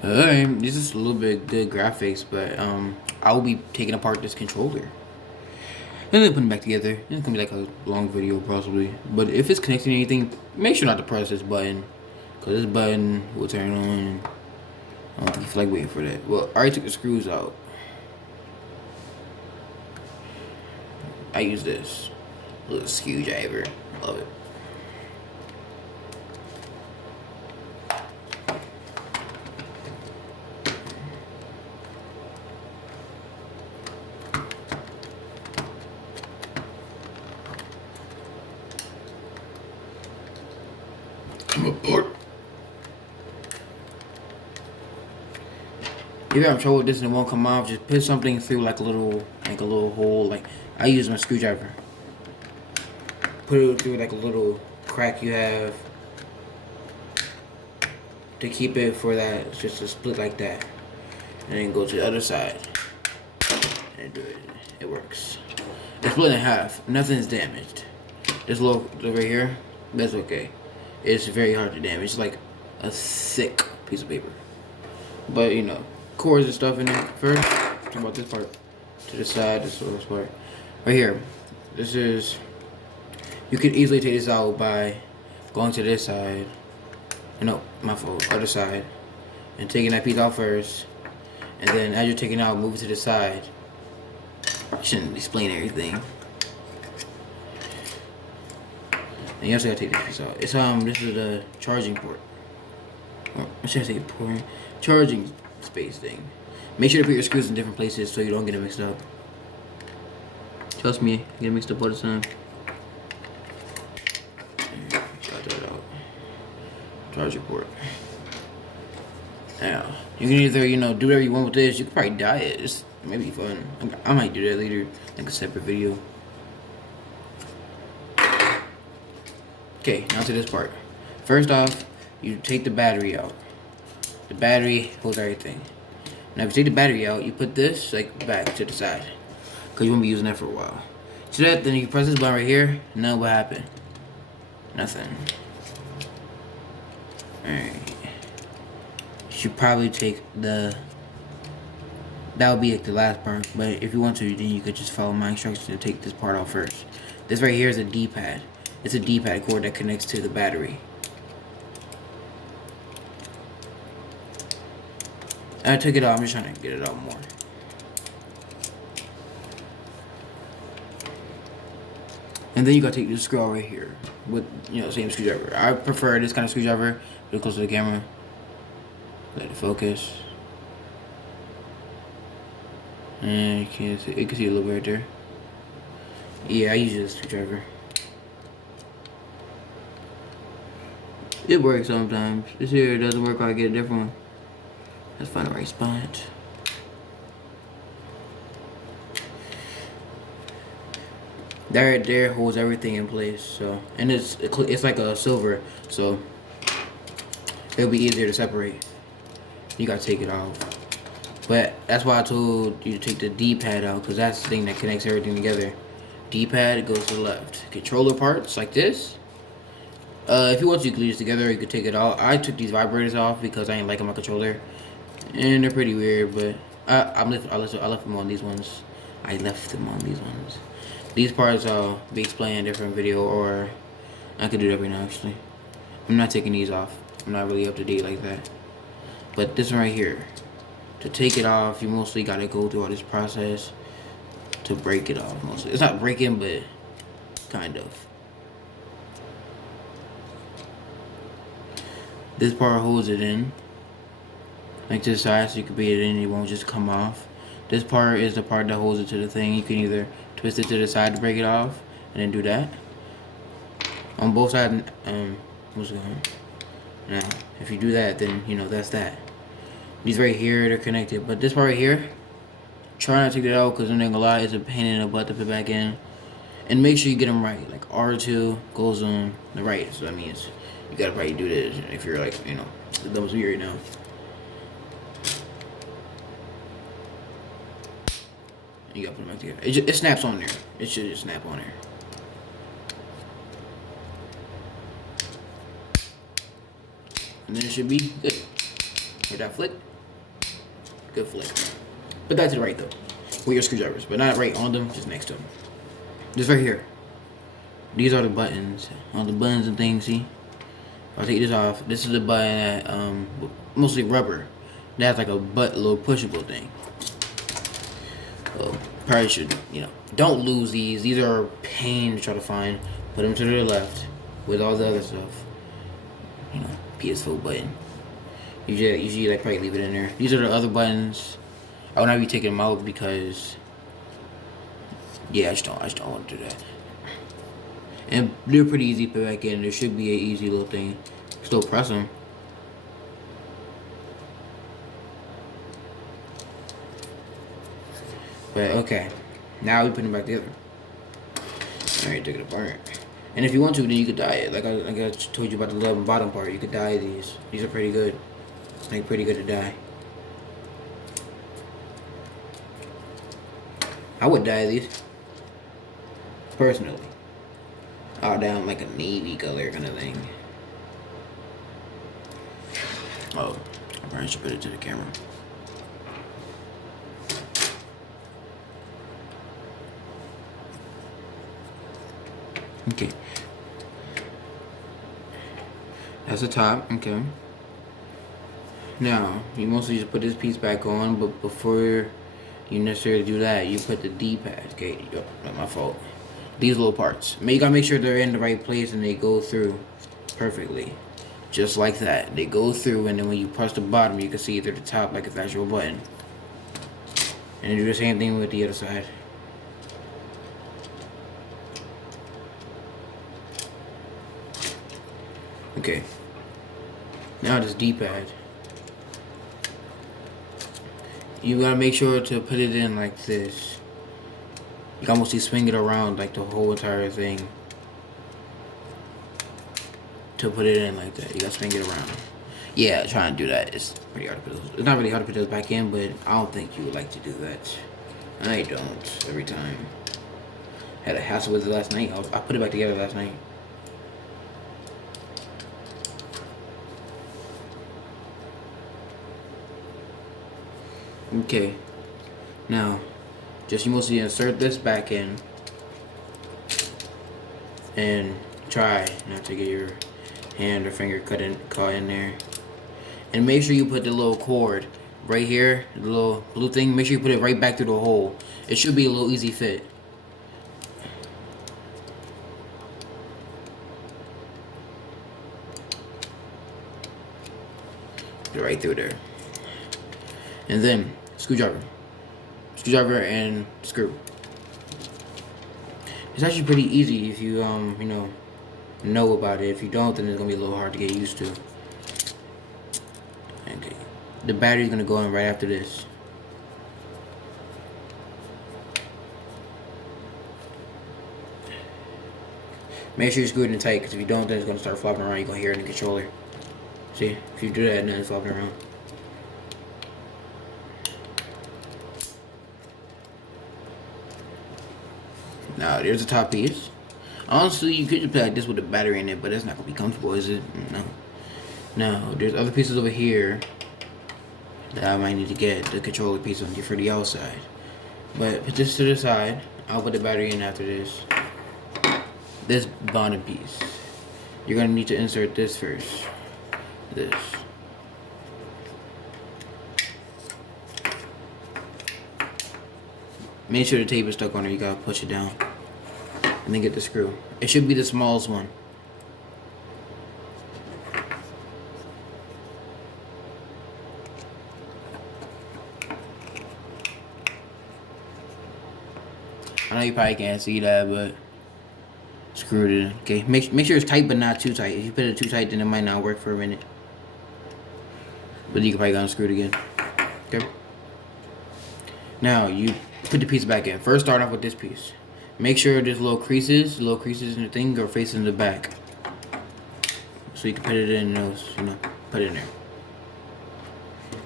Alright, this is a little bit good graphics, but I will be taking apart this controller and then putting it back together. It's gonna be like a long video possibly, but if it's connecting to anything, make sure not to press this button, because this button will turn on. I don't think you feel like waiting for that. Well, I already took the screws out. I use this little screwdriver. Love it. Come apart. If you have trouble with this and it won't come off, just put something through like a little hole. Like I use my screwdriver. Put it through like a little crack you have to keep it for that. It's just a split like that, and then go to the other side and do it. It works. It's split in half. Nothing's damaged. This little over here, that's okay. It's very hard to damage. It's like a thick piece of paper. But you know, cords and stuff in there. First, talk about this part to the side. This part right here. This is. You can easily take this out by going to this side. No, my fault. Other side, and taking that piece out first, and then as you're taking it out, move it to the side. I shouldn't explain everything. And you also gotta take this piece out. It's this is the charging port. Or should I say port? Charging space thing. Make sure to put your screws in different places so you don't get it mixed up. Trust me, I get mixed up all the time. Got that out. Charger port. Now you can either do whatever you want with this. You could probably dye it. It's maybe fun. I might do that later, like a separate video. Okay, now to this part. First off, you take the battery out. The battery holds everything. Now if you take the battery out, you put this like back to the side, because you won't be using that for a while. So that, then you press this button right here, and now what happened? Nothing. Alright. You should probably take that would be like the last part, but if you want to, then you could just follow my instructions to take this part out first. This right here is a D-pad. It's a D-pad cord that connects to the battery. I took it out. I'm just trying to get it out more. And then you gotta take this screw out right here with same screwdriver. I prefer this kind of screwdriver. Get close to the camera. Let it focus. And you can see a little bit right there. Yeah, I use this screwdriver. It works sometimes. This here doesn't work. I get a different one. Let's find the right spot. That right there holds everything in place. So, and it's like a silver, so it'll be easier to separate. You gotta take it off. But that's why I told you to take the D-pad out, because that's the thing that connects everything together. D-pad goes to the left. Controller parts like this. If you want to, you can leave this together. You could take it out. I took these vibrators off because I ain't liking my controller, and they're pretty weird. But I left them on these ones. I left them on these ones. These parts I'll be explaining in a different video, or I could do that right now. Actually, I'm not taking these off. I'm not really up to date like that. But this one right here, to take it off, you mostly gotta go through all this process to break it off. Mostly, it's not breaking, but kind of. This part holds it in, like this side, so you can beat it in. It won't just come off. This part is the part that holds it to the thing. You can either twist it to the side to break it off, and then do that on both sides. What's going on? Now, if you do that, then that's that. These right here, they're connected, but this part right here, try not to take it out, because I'm not gonna lie, it's a pain in the butt to put back in. And make sure you get them right. Like R2 goes on the right, so that means you gotta probably do this if you're like the dumbest me right now. And you gotta put them back together. It snaps on there. It should just snap on there. And then it should be good. Hear that flick? Good flick. Put that to the right though. With your screwdrivers, but not right on them, just next to them. Just right here. These are the buttons. All the buttons and things, see? I'll take this off. This is the button that, mostly rubber. That's like a little pushable thing. So, probably should, don't lose these. These are a pain to try to find. Put them to the left with all the other stuff. ps4 button. Usually like probably leave it in there. These are the other buttons. I would not be taking them out because, yeah, I just don't want to do that. And they're pretty easy to put back in. There should be an easy little thing. Still press them. But okay, now we put them back together. Alright, take it apart. And if you want to, then you could dye it. Like I told you about the little bottom part, you could dye these. These are pretty good. Like pretty good to dye. I would dye these personally. Oh, down like a navy color kind of thing. Oh, I probably should put it to the camera. Okay. That's the top, okay. Now, you mostly just put this piece back on, but before you necessarily do that, you put the D-pad, okay? Yep, not my fault. These little parts. You gotta make sure they're in the right place and they go through perfectly. Just like that. They go through, and then when you press the bottom, you can see they're the top like it's the actual button. And do the same thing with the other side. Okay. Now this D-pad. You gotta make sure to put it in like this. You can almost swing it around like the whole entire thing. To put it in like that. You gotta swing it around. Yeah, trying to do that. It's pretty hard to put those. It's not really hard to put those back in, but I don't think you would like to do that. I don't. Every time. Had a hassle with it last night. I put it back together last night. Okay. Now, just you mostly insert this back in. And try not to get your hand or finger caught in there. And make sure you put the little cord right here, the little blue thing. Make sure you put it right back through the hole. It should be a little easy fit. Put it right through there. And then screwdriver and screw. It's actually pretty easy if you know about it. If you don't, then it's gonna be a little hard to get used to. Okay, the battery's gonna go in right after this. Make sure you screw it in tight, because if you don't, then it's gonna start flopping around. You're gonna hear it in the controller. See, if you do that, then it's flopping around. Now, there's the top piece. Honestly, you could just put like this with the battery in it, but that's not gonna be comfortable, is it? No. Now, there's other pieces over here that I might need to get the controller piece on for the outside. But put this to the side. I'll put the battery in after this. This bottom piece. You're gonna need to insert this first. This. Make sure the tape is stuck on there. You gotta push it down. And then get the screw. It should be the smallest one. I know you probably can't see that, but screw it in. Okay, make sure it's tight, but not too tight. If you put it too tight, then it might not work for a minute. But you can probably unscrew it again. Okay. Now you put the piece back in. First, start off with this piece. Make sure there's little creases in the thing are facing the back. So you can put it in those, put it in there.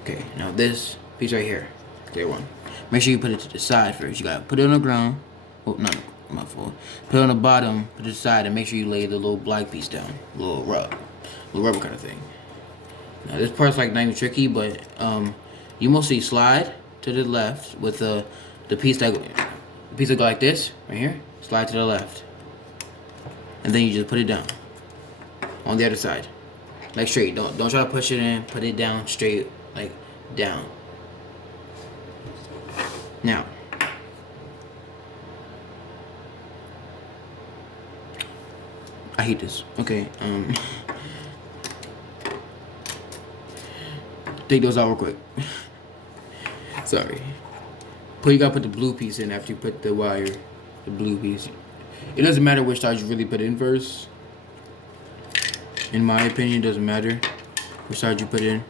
Okay, now this piece right here, clear one. Make sure you put it to the side first. You gotta put it on the ground. Oh, no, my fault. Put it on the bottom, put it to the side, and make sure you lay the little black piece down. Little rubber kind of thing. Now this part's like not even tricky, but you mostly slide to the left with the piece that go like this right here. Slide to the left, and then you just put it down on the other side, like straight. Don't try to push it in. Put it down straight, like down. Now, I hate this. Okay, take those out real quick. Sorry. You gotta put the blue piece in after you put the wire. The blue piece. It doesn't matter which side you really put in first. In my opinion, it doesn't matter which side you put in,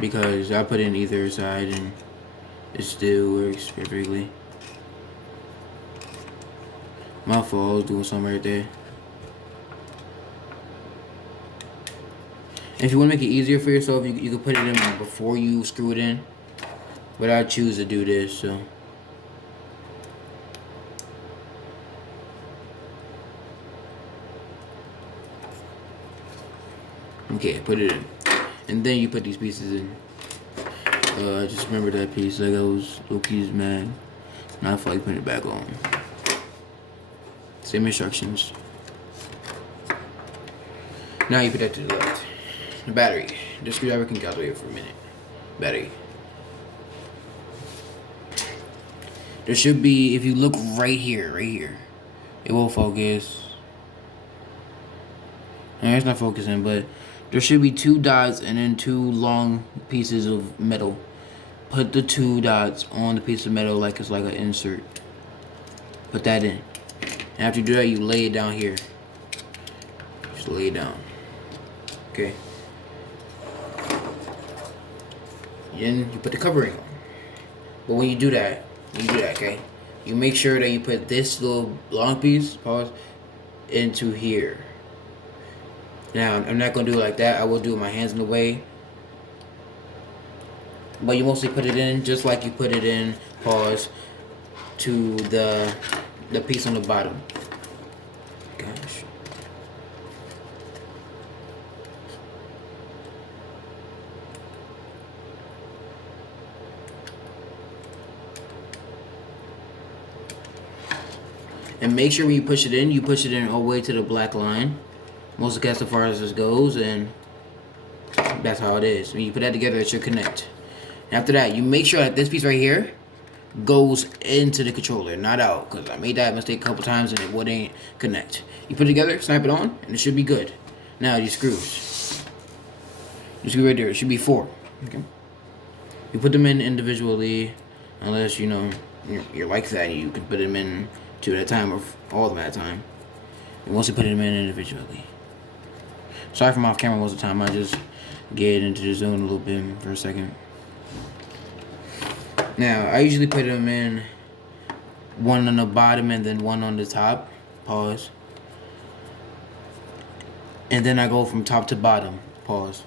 because I put in either side and it still works perfectly. My fault, I was doing something right there. If you want to make it easier for yourself, you can put it in before you screw it in. But I choose to do this, so. Okay, put it in. And then you put these pieces in. Just remember that piece. Like I was low-key's mad. Now I feel like putting it back on. Same instructions. Now you put that to the left. The battery. The screwdriver can get out of here for a minute. Battery. There should be, if you look right here, it will focus. And it's not focusing, but there should be 2 dots and then 2 long pieces of metal. Put the 2 dots on the piece of metal like it's like an insert. Put that in. And after you do that, you lay it down here. Just lay it down. Okay. Then you put the covering on. But when you do that, okay? You make sure that you put this little long piece, pause, into here. Now, I'm not going to do it like that. I will do it with my hands in the way. But you mostly put it in just like you put it in, pause, to the piece on the bottom. Gosh. And make sure when you push it in all the way to the black line. Mostly that's as far as this goes, and that's how it is. When you put that together, it should connect. And after that, you make sure that this piece right here goes into the controller, not out, because I made that mistake a couple times and it wouldn't connect. You put it together, snap it on, and it should be good. Now these screws. You screw right there. It should be 4. Okay. You put them in individually, unless you know you're like that. You can put them in 2 at a time or all of them at a time. And once you put them in individually. Sorry for my off camera most of the time. I just get into the zone a little bit for a second. Now, I usually put them in 1 on the bottom and then 1 on the top. Pause. And then I go from top to bottom. Pause.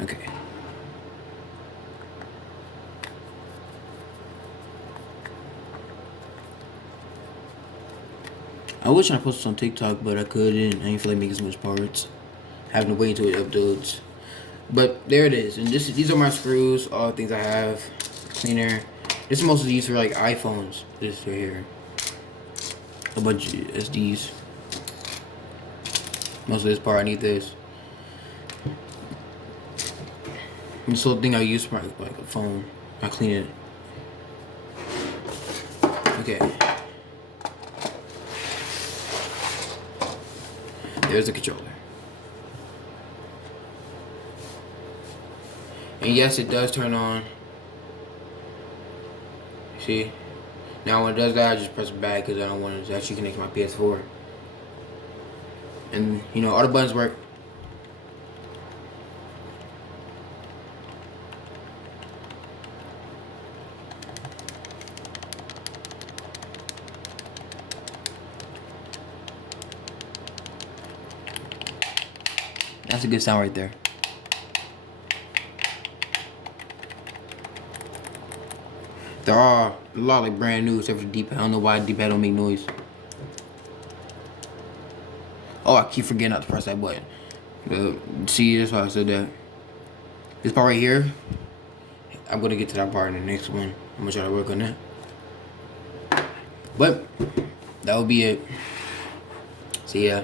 Okay. I wish I posted on TikTok, but I couldn't. I didn't feel like making so much parts. Having to wait until it uploads. But there it is. And these are my screws, all the things I have. Cleaner. This is mostly used for like iPhones. This right here. A bunch of SDs. Most of this part, I need this. This little thing I use for like a phone. I clean it. Okay. There's the controller. And yes, it does turn on. See? Now when it does that, I just press it back because I don't want it to actually connect to my ps4. And you know, all the buttons work. That's a good sound right there. They're all a lot like brand new except for the D-pad. I don't know why the D-pad don't make noise. Oh, I keep forgetting not to press that button. See, that's why I said that. This part right here, I'm gonna get to that part in the next one. I'm gonna try to work on that. But that will be it. So yeah.